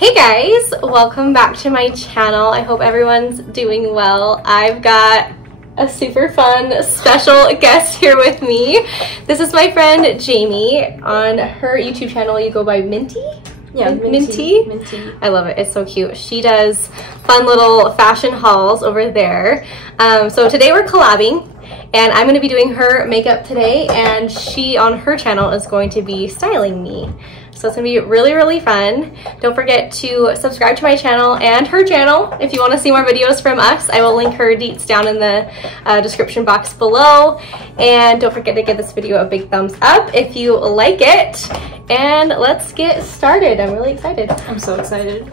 Hey guys, welcome back to my channel. I hope everyone's doing well. I've got a super fun special guest here with me. This is my friend Jamie. On her YouTube channel you go by Mintea? Yeah, Mintea. I love it, it's so cute. She does fun little fashion hauls over there. So today we're collabing and I'm going to be doing her makeup today, and she on her channel is going to be styling me. So it's gonna be really, really fun. Don't forget to subscribe to my channel and her channel if you wanna see more videos from us. I will link her deets down in the description box below. And don't forget to give this video a big thumbs up if you like it. And let's get started. I'm really excited. I'm so excited.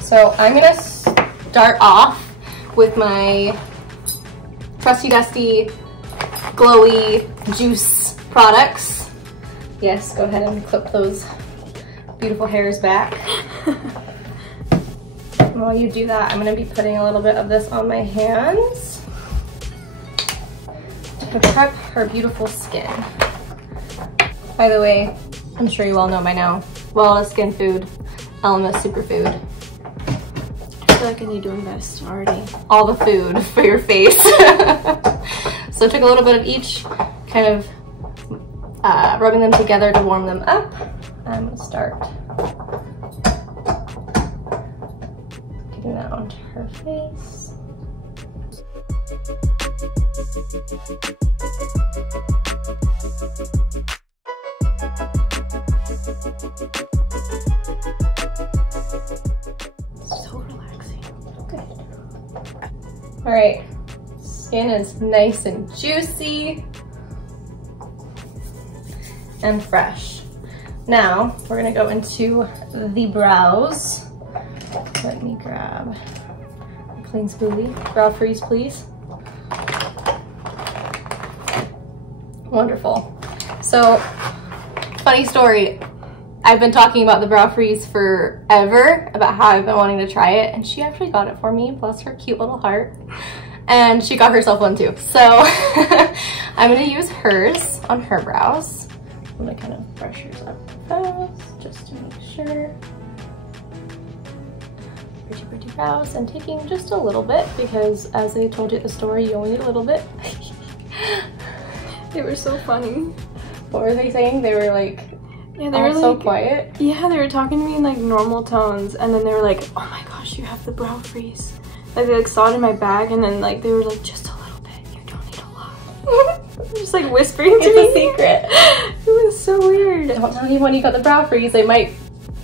So I'm gonna start off with my trusty dusty, glowy juice products. Yes, go ahead and clip those beautiful hairs back. While you do that, I'm going to be putting a little bit of this on my hands to prep her beautiful skin. By the way, I'm sure you all know by now, Weleda skin food, ELEMIS superfood. I feel like I need to invest already. All the food for your face. So I took a little bit of each, kind of rubbing them together to warm them up. I'm gonna start getting that onto her face. So relaxing. Good. All right, skin is nice and juicy and fresh. Now we're gonna go into the brows. Let me grab a clean spoolie. Brow freeze, please. Wonderful. So, funny story. I've been talking about the brow freeze forever, about how I've been wanting to try it, and she actually got it for me, bless her cute little heart. And she got herself one too. So I'm gonna use hers on her brows. I'm gonna kind of brush yours up fast, just to make sure. Pretty brows, and taking just a little bit, because as I told you at the store, you only need a little bit. They were so funny. What were they saying? They were like, yeah, they were so like, quiet. Yeah, they were talking to me in like normal tones, and then they were like, oh my gosh, you have the brow freeze. Like they like saw it in my bag, and then like they were like, just a little bit, you don't need a lot. Just like whispering to me. It's a secret. It was so weird. Don't tell anyone you got the brow freeze. They might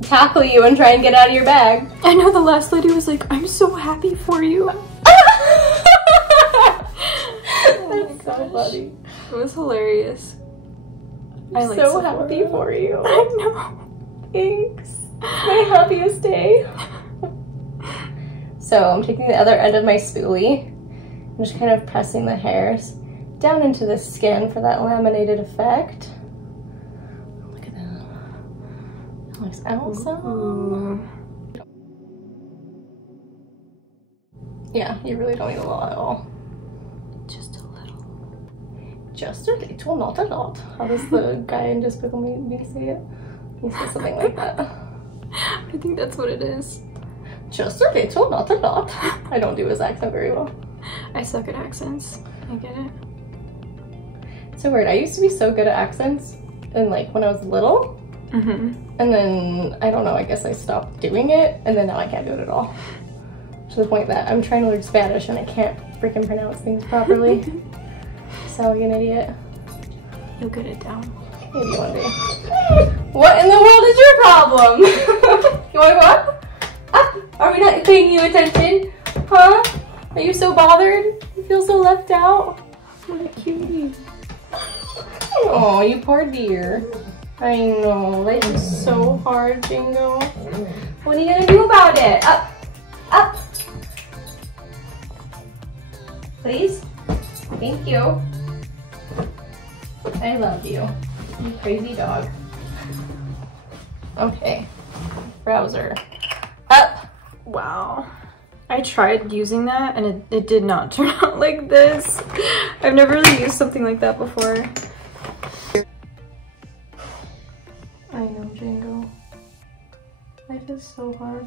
tackle you and try and get out of your bag. I know, the last lady was like, I'm so happy for you. That's so funny. It was hilarious. I'm like so happy for you. I know. Thanks. My happiest day. So I'm taking the other end of my spoolie. I'm just kind of pressing the hairs down into the skin for that laminated effect. Look at that. That looks awesome. Yeah, you really don't need a lot at all. Just a little. Just a little, not a lot. How does the guy in Despicable Me say it? He says something like that. I think that's what it is. Just a little, not a lot. I don't do his accent very well. I suck at accents. I get it. So weird. I used to be so good at accents, and like when I was little, and then I don't know. I guess I stopped doing it, and then now I can't do it at all. To the point that I'm trying to learn Spanish and I can't freaking pronounce things properly. Sound like an idiot. You'll get it down. Maybe one day. What in the world is your problem? You want to go up? Up? Are we not paying you attention? Huh? Are you so bothered? You feel so left out? What a cutie. Oh, you poor dear. I know, life is so hard, Jingo. What are you gonna do about it? Up, up. Please? Thank you. I love you. You crazy dog. Okay, browser. Up. Wow. I tried using that and it did not turn out like this. I've never really used something like that before. I know, Django. Life is so hard.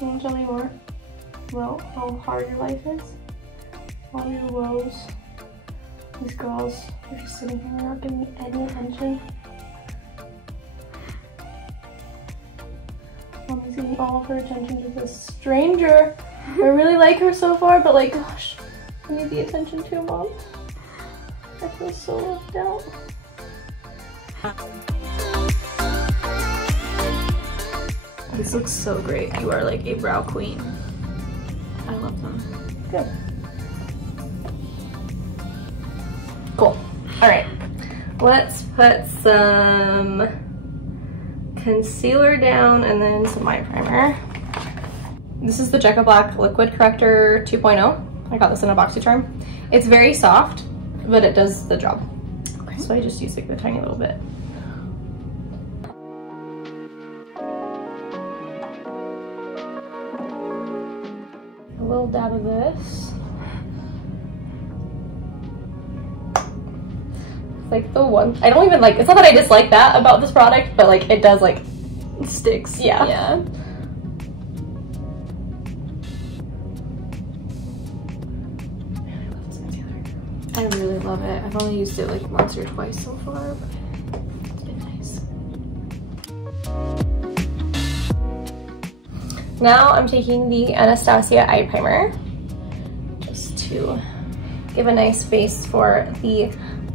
You want to tell me more about how hard your life is? All your woes. These girls are just sitting here not giving me any attention. Mommy's giving all of her attention to this stranger. I really like her so far, but like, gosh, I need the attention too, Mom. I feel so left out. This looks so great. You are like a brow queen. I love them. Good. Cool. All right, let's put some concealer down and then some eye primer. This is the Jecca Blac Liquid Corrector 2.0. I got this in a BoxyCharm. It's very soft, but it does the job. Okay. So I just use like a tiny little bit. A little dab of this. Like the one, I don't even like, it's not that I dislike that about this product, but like it does like, it sticks. Yeah. Yeah. I really love it. I've only used it like once or twice so far, but it's been nice. Now I'm taking the Anastasia eye primer just to give a nice base for the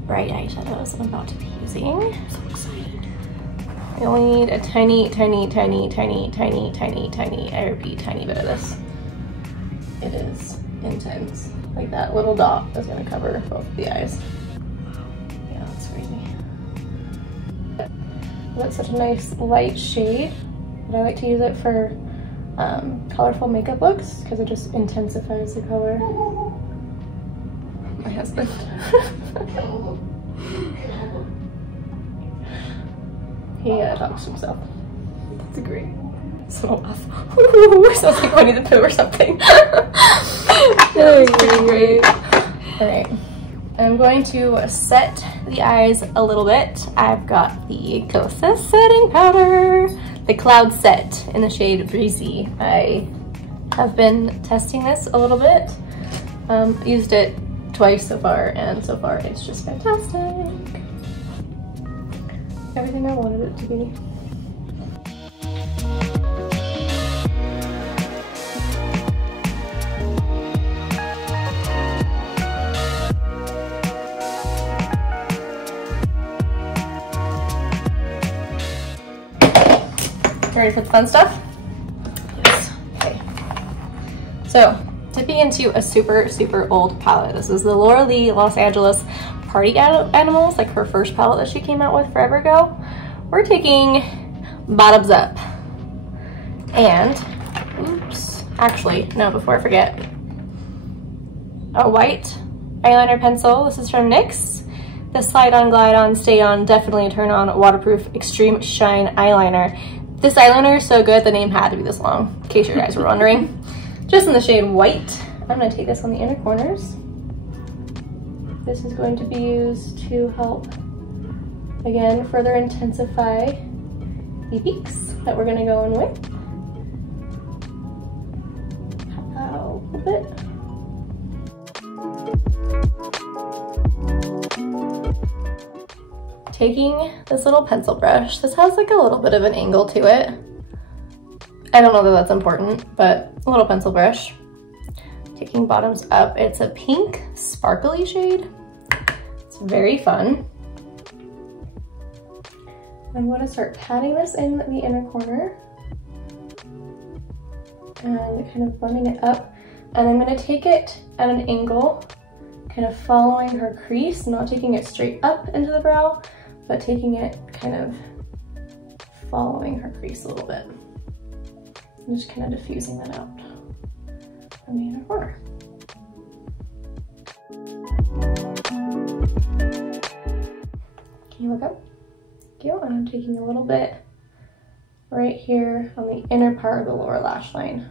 bright eyeshadows I'm about to be using. I'm so excited. I only need a tiny, tiny, tiny, tiny, tiny, tiny, tiny, I repeat, tiny bit of this. It is intense. Like that little dot is gonna cover both of the eyes. Yeah, that's crazy. That's such a nice light shade, but I like to use it for colorful makeup looks because it just intensifies the color. My husband. He talks to himself. That's great. So laugh. Sounds like Winnie the Pooh or something. That's pretty great. Alright. I'm going to set the eyes a little bit. I've got the Kosas setting powder, the Cloud Set in the shade Breezy. I have been testing this a little bit. Used it twice so far, and so far it's just fantastic. Everything I wanted it to be. Ready for the fun stuff? Yes. Okay. So, dipping into a super, super old palette. This is the Laura Lee Los Angeles Party Animals, like her first palette that she came out with forever ago. We're taking Bottoms Up. And, oops, actually, no, before I forget, a white eyeliner pencil. This is from NYX. The Slide On, Glide On, Stay On, Definitely Turn On Waterproof Extreme Shine Eyeliner. This eyeliner is so good, the name had to be this long, in case you guys were wondering. Just in the shade White. I'm gonna take this on the inner corners. This is going to be used to help, again, further intensify the peaks that we're gonna go in with. A little bit. Taking this little pencil brush, this has like a little bit of an angle to it. I don't know that that's important, but a little pencil brush. Taking Bottoms Up, it's a pink sparkly shade. It's very fun. I'm going to start patting this in the inner corner and kind of blending it up. And I'm going to take it at an angle, kind of following her crease, not taking it straight up into the brow, but taking it kind of following her crease a little bit. I'm just kind of diffusing that out from the inner corner. Can you look up? Thank you. And I'm taking a little bit right here on the inner part of the lower lash line.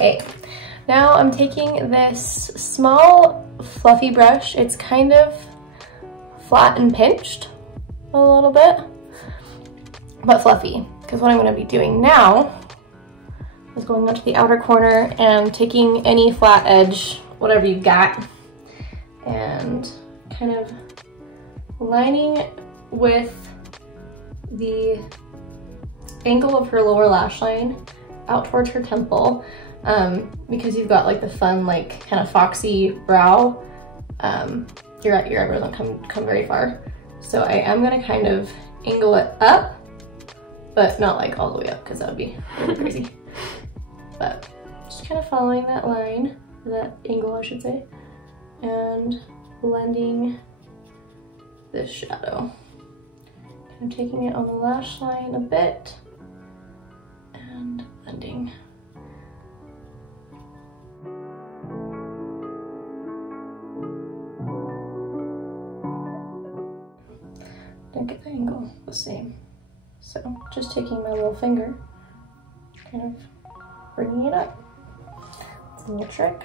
Okay, now I'm taking this small fluffy brush. It's kind of flat and pinched a little bit, but fluffy, because what I'm going to be doing now is going onto the outer corner and taking any flat edge, whatever you've got, and kind of lining with the angle of her lower lash line out towards her temple, because you've got like the fun, like kind of foxy brow. Your eyebrows don't come very far. So I am gonna kind of angle it up, but not like all the way up, because that would be really crazy. But just kind of following that line, or that angle I should say, and blending this shadow. Kind of taking it on the lash line a bit and blending. Didn't get the angle the same. So just taking my little finger, kind of bringing it up. It's a little trick.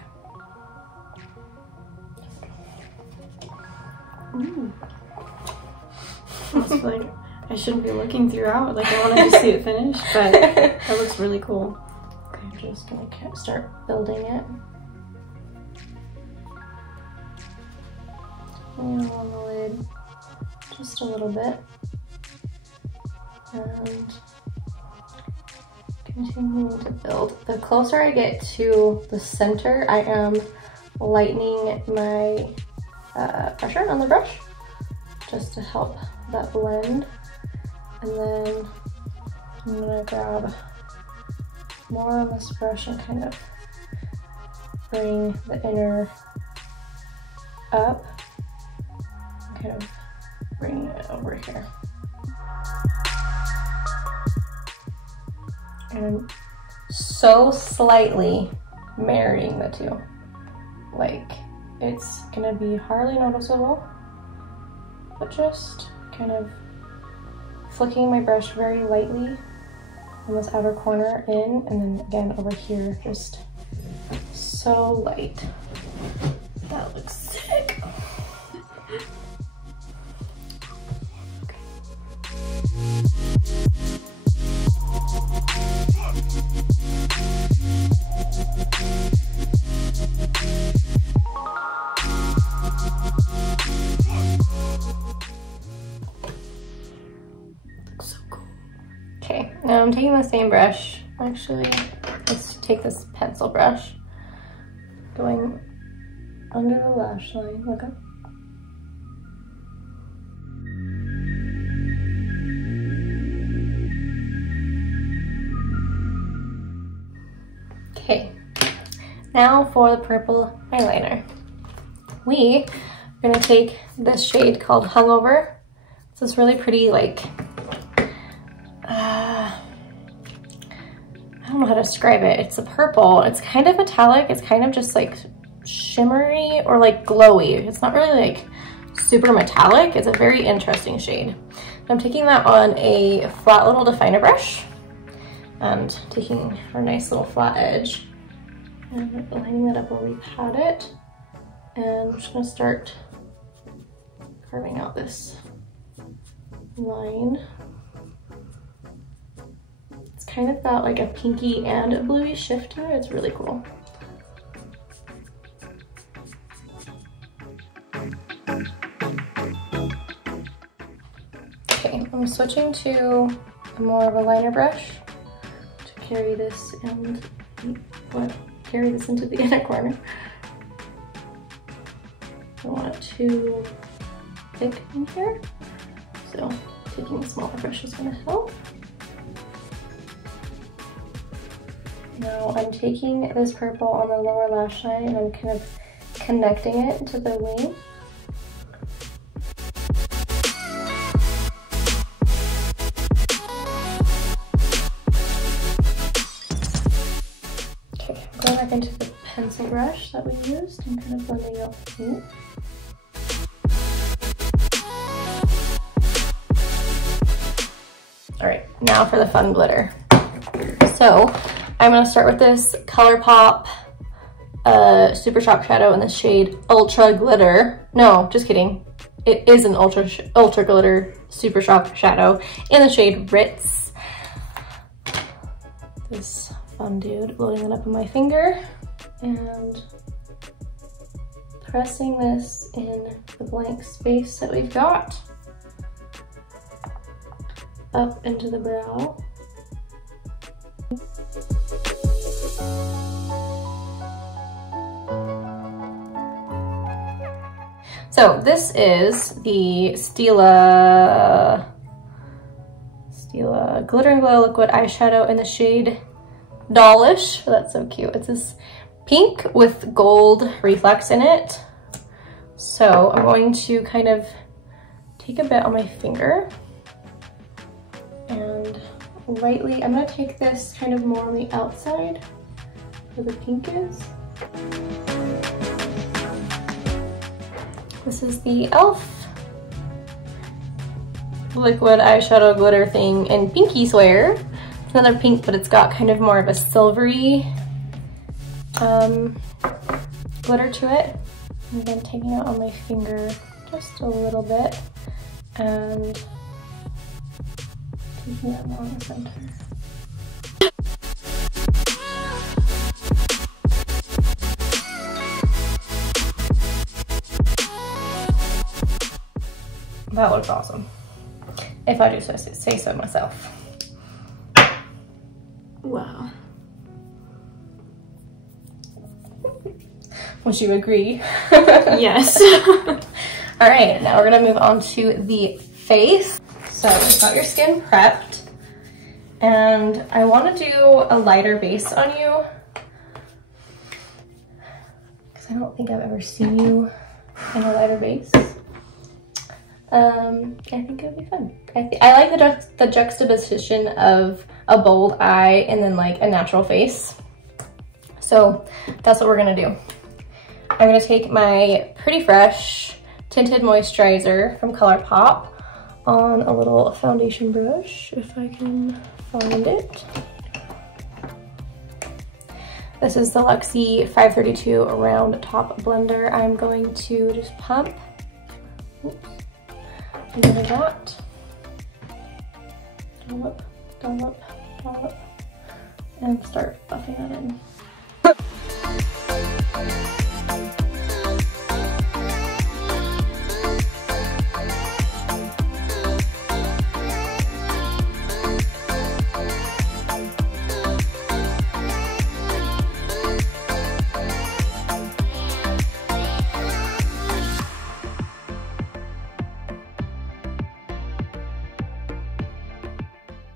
Ooh. It's like I shouldn't be looking throughout. Like I wanted to see it finished, but that looks really cool. Okay, I'm just gonna start building it. And on the lid, just a little bit. And continuing to build. The closer I get to the center, I am lightening my pressure on the brush, just to help that blend. And then I'm gonna grab more on this brush and kind of bring the inner up, and kind of bring it over here. And so slightly marrying the two. Like, it's gonna be hardly noticeable, but just kind of flicking my brush very lightly on this outer corner in, and then again over here, just so light. That looks sick. Okay, now I'm taking the same brush. Actually, let's take this pencil brush, going under the lash line, look up. Okay, now for the purple eyeliner. We are gonna take this shade called Hungover. It's this really pretty, like, I don't know how to describe it. It's a purple. It's kind of metallic. It's kind of just like shimmery or like glowy. It's not really like super metallic. It's a very interesting shade. I'm taking that on a flat little definer brush and taking our nice little flat edge and lining that up where we had it. And I'm just gonna start carving out this line. It's kind of got like a pinky and a bluey shift to it. It's really cool. Okay, I'm switching to more of a liner brush to carry this and carry this into the inner corner. I don't want it too thick in here, so taking a smaller brush is going to help. Now I'm taking this purple on the lower lash line and I'm kind of connecting it to the wing. Okay, I'm going back into the pencil brush that we used and kind of blending out the paint. All right, now for the fun glitter. So I'm gonna start with this Colourpop Super Shock Shadow in the shade Ultra Glitter. No, just kidding. It is an Ultra Glitter Super Shock Shadow in the shade Ritz. This fun dude, loading it up on my finger and pressing this in the blank space that we've got up into the brow. So this is the Stila Glitter and Glow Liquid Eyeshadow in the shade Dollish. That's so cute. It's this pink with gold reflex in it. So I'm going to kind of take a bit on my finger and lightly, I'm gonna take this kind of more on the outside where the pink is. This is the e.l.f. liquid eyeshadow glitter thing in Pinky Swear. It's another pink, but it's got kind of more of a silvery glitter to it. And then taking it on my finger just a little bit and taking it along the center. That looks awesome, if I do say so myself. Wow. Would you agree? Yes. All right, now we're gonna move on to the face. So you've got your skin prepped, and I want to do a lighter base on you because I don't think I've ever seen you in a lighter base. I think it would be fun. I like the juxtaposition of a bold eye and then like a natural face. So that's what we're gonna do. I'm gonna take my Pretty Fresh Tinted Moisturizer from Colourpop on a little foundation brush, if I can find it. This is the Luxie 532 Round Top Blender. I'm going to just pump. Oops. Into that. Dollop, dollop, dollop, and start buffing that in.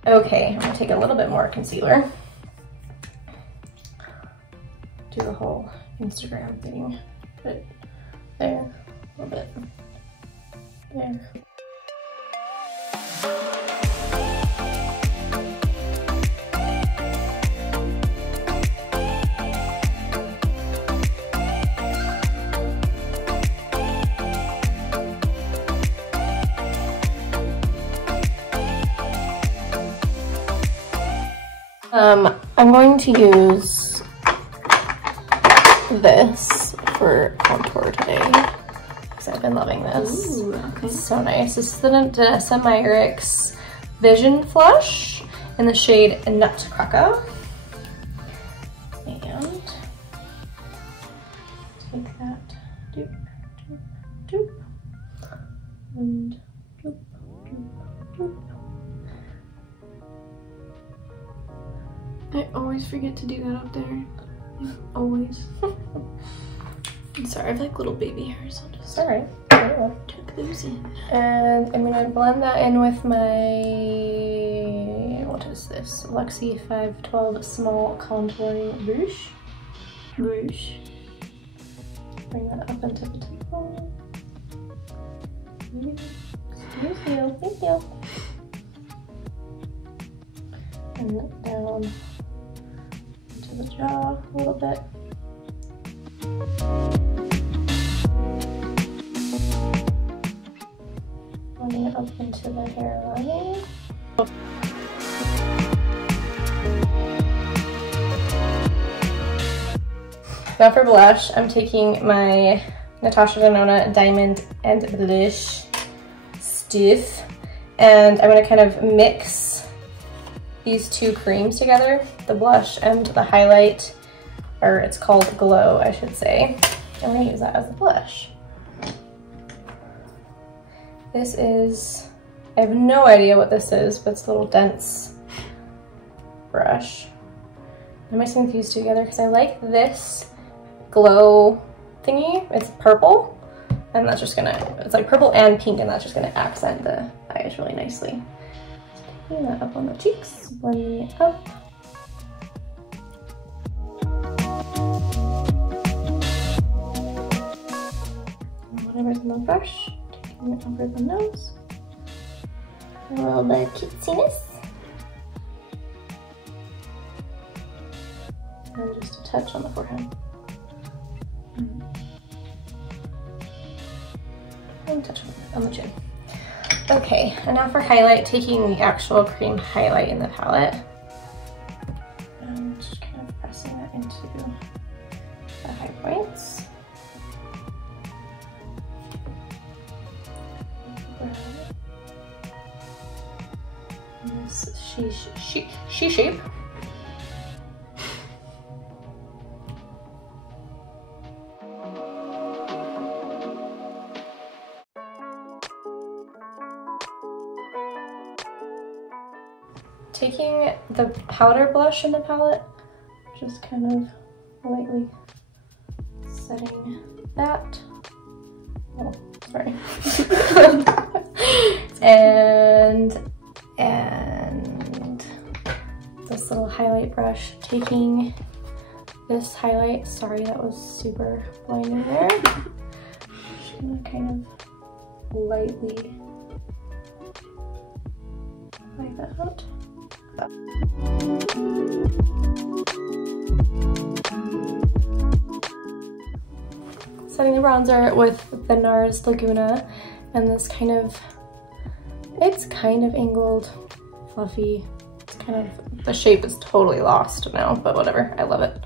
Okay, I'm gonna take a little bit more concealer. Do the whole Instagram thing. Put it there, a little bit there. I'm going to use this for contour today because I've been loving this. Ooh, okay. It's so nice. This is the Danessa Myricks Vision Flush in the shade Nutcracker. And take that, doop, doop, doop, and doop, doop, doop. I always forget to do that up there. Like, always. I'm sorry, I have like little baby hairs. I'll just Alright. tuck those in. And I'm gonna blend that in with my, what is this? Luxie 512 Small Contouring Brush. Brush. Bring that up into the temple. Excuse you, thank you. And down into the jaw a little bit. Blending it up into the hairline. Now for blush, I'm taking my Natasha Denona Diamond and Blush Stiff, and I'm gonna kind of mix these two creams together, the blush and the highlight, or it's called Glow, I should say. I'm gonna use that as a blush. This is, I have no idea what this is, but it's a little dense brush. I'm mixing these two together because I like this glow thingy. It's purple, and that's just gonna, it's like purple and pink, and that's just gonna accent the eyes really nicely. So taking that up on the cheeks, blending it up. Whatever's in the brush, taking it over the nose. A little bit of cutesiness. And just a touch on the forehead. And a touch on the chin. Okay, and now for highlight, taking the actual cream highlight in the palette. And just kind of pressing that into the high points. This she shape. Taking the powder blush in the palette, just kind of lightly setting that. Oh, sorry. and this little highlight brush, taking this highlight, sorry that was super blinding there. Just gonna kind of lightly like that out. Setting the bronzer with the NARS Laguna, and this kind of, it's kind of angled, fluffy. It's kind of, the shape is totally lost now, but whatever, I love it.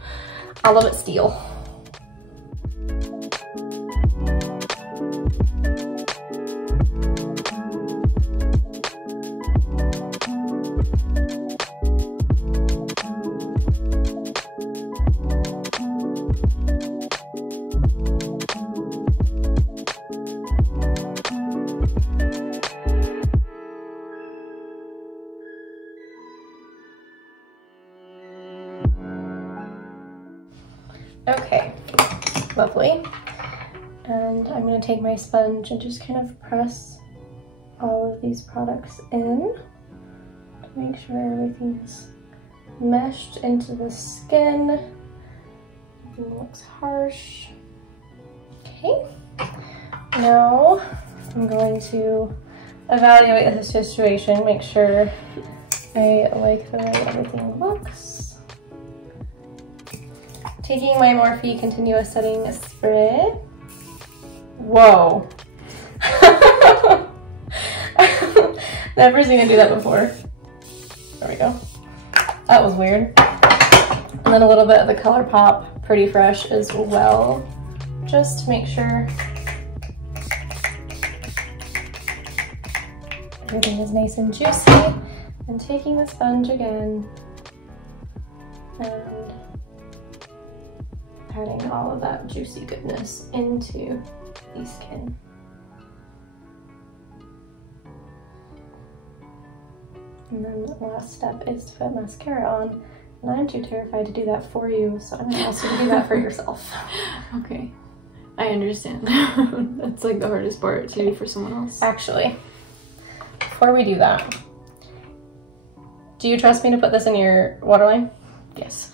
I love it steel. Okay, lovely. And I'm going to take my sponge and just kind of press all of these products in to make sure everything's meshed into the skin. Nothing looks harsh. Okay, now I'm going to evaluate the situation, make sure I like the way everything looks. Taking my Morphe Continuous Setting Spray. Whoa. Never seen it do that before. There we go. That was weird. And then a little bit of the Colourpop Pretty Fresh as well, just to make sure everything is nice and juicy. And taking the sponge again and adding all of that juicy goodness into the skin. And then the last step is to put mascara on, and I'm too terrified to do that for you, so I'm gonna ask you to do that for yourself. Okay, I understand. That's like the hardest part to do for someone else. Actually, before we do that, do you trust me to put this in your waterline? Yes.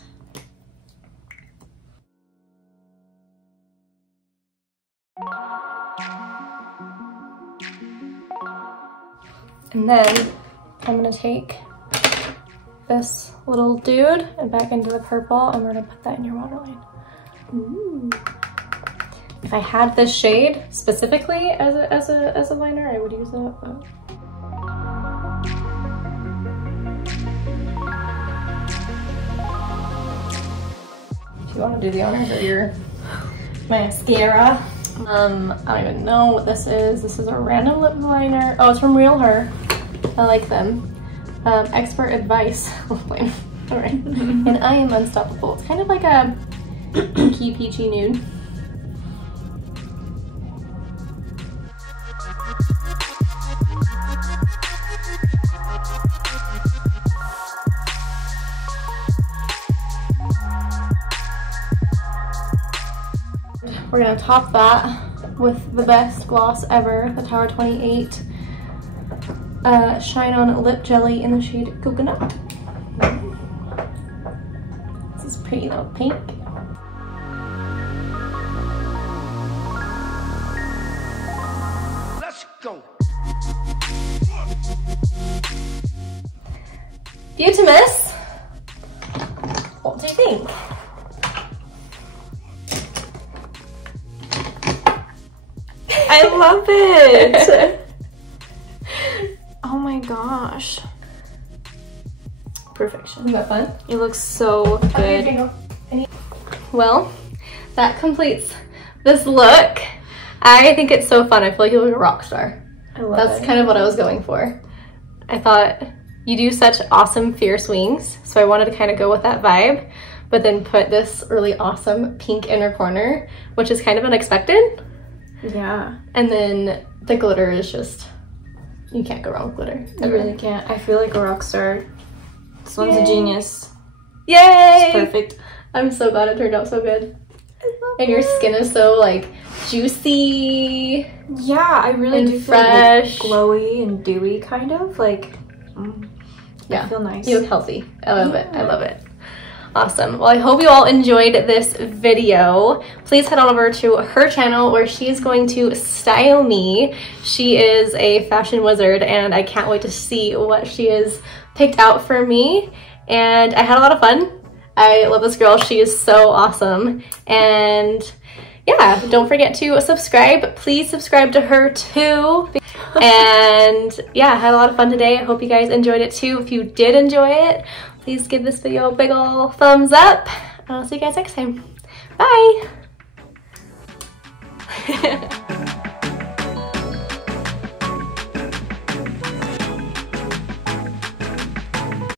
And then I'm gonna take this little dude and back into the purple, and we're gonna put that in your waterline. Ooh. If I had this shade specifically as a liner, I would use that. But... you want to do the honors of your mascara. I don't even know what this is. This is a random lip liner. Oh, it's from Real Her. I like them. Expert advice lip liner. All right. And I am unstoppable. It's kind of like a pinky peachy nude. We're gonna top that with the best gloss ever, the Tower 28 ShineOn Lip Jelly in the shade Coconut. This is pretty little pink. Let's go. Beautimus, what do you think? I love it. Oh my gosh. Perfection. Isn't that fun? It looks so good. Well, that completes this look. I think it's so fun. I feel like you look like a rock star. I love That's it. kind of what I was going for. I thought you do such awesome fierce wings, so I wanted to kind of go with that vibe, but then put this really awesome pink inner corner, which is kind of unexpected. Yeah. And then the glitter is just, you can't go wrong with glitter. You really can't. I feel like a rock star. This one's a genius. Yay! It's perfect. I'm so glad it turned out so good. And your skin is so like juicy. Yeah, I really and do fresh. feel like glowy and dewy kind of. Like, Yeah, I feel nice. You look healthy. I love it. I love it. Awesome. Well, I hope you all enjoyed this video. Please head on over to her channel where she is going to style me. She is a fashion wizard and I can't wait to see what she has picked out for me. And I had a lot of fun. I love this girl. She is so awesome. And yeah, don't forget to subscribe. Please subscribe to her too. And yeah, I had a lot of fun today. I hope you guys enjoyed it too. If you did enjoy it, please give this video a big ol' thumbs up. And I'll see you guys next time. Bye!